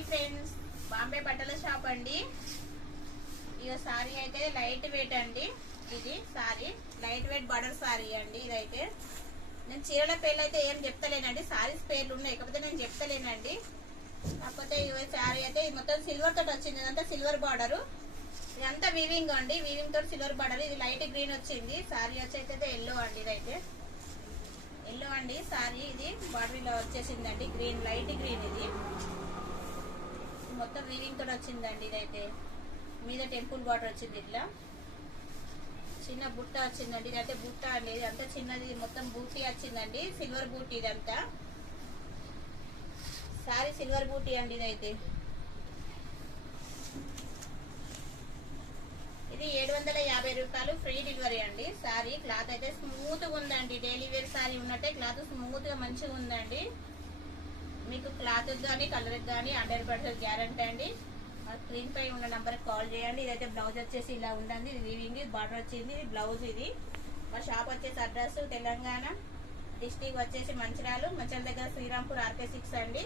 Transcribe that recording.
Hi friends, Bombay బట్టల shop అండి. ఇక సారీ అయితే లైట్ వెయిట్ అండి. ఇది sorry light weight border sorry అండి. ఇదైతే నేను చీరల పేర్లు అయితే ఏం చెప్తలేనండి, సారీస్ పేర్లు ఉన్నాయి, కాకపోతే నేను చెప్తలేనండి. కాకపోతే ఈ సారీ అయితే మొత్తం సిల్వర్ తోటి వచ్చింది. ఇదంతా సిల్వర్ బార్డర్, ఇదంతా వీవింగ్ అండి. వీవింగ్ తోటి సిల్వర్ బార్డర్. ఇది లైట్ గ్రీన్ వచ్చింది. సారీ వచ్చేది ఎల్లో అండి. ఇదైతే ఎల్లో అండి సారీ. ఇది బార్డర్ ఇలా వచ్చేసిందండి, గ్రీన్, లైట్ గ్రీన్. ఇది మొత్తం వీవింగ్ తోటి వచ్చిందండి. ఇదైతే మీద టెంపుల్ బార్డర్ వచ్చింది, ఇట్లా చిన్న బుట్ట వచ్చిందండి. ఇదైతే బుట్ట అండి, ఇదంతా చిన్నది, మొత్తం బూటీ వచ్చిందండి, సిల్వర్ బూటీ. ఇదంతా సారీ సిల్వర్ బూటీ అండి. ఇదైతే ఇది 750 రూపాయలు, ఫ్రీ డెలివరీ అండి. సారీ క్లాత్ అయితే స్మూత్ గా ఉందండి. డైలీ వేర్ సారీ ఉన్నట్టే క్లాత్ స్మూత్ గా మంచిగా ఉందండి. మీకు క్లాత్ కానీ కలర్ కానీ 100% గ్యారంటీ అండి. స్క్రీన్ పై ఉన్న నంబర్ కాల్ చేయండి. ఇదైతే బ్లౌజ్ వచ్చేసి ఇలా ఉందండి. ఇది వీవింగ్ బార్డర్ వచ్చింది, బ్లౌజ్. ఇది మా షాప్ వచ్చేసి అడ్రస్ తెలంగాణ డిస్ట్రిక్ట్ వచ్చేసి మంచిర్యాల దగ్గర శ్రీరాంపూర్ RK6 అండి.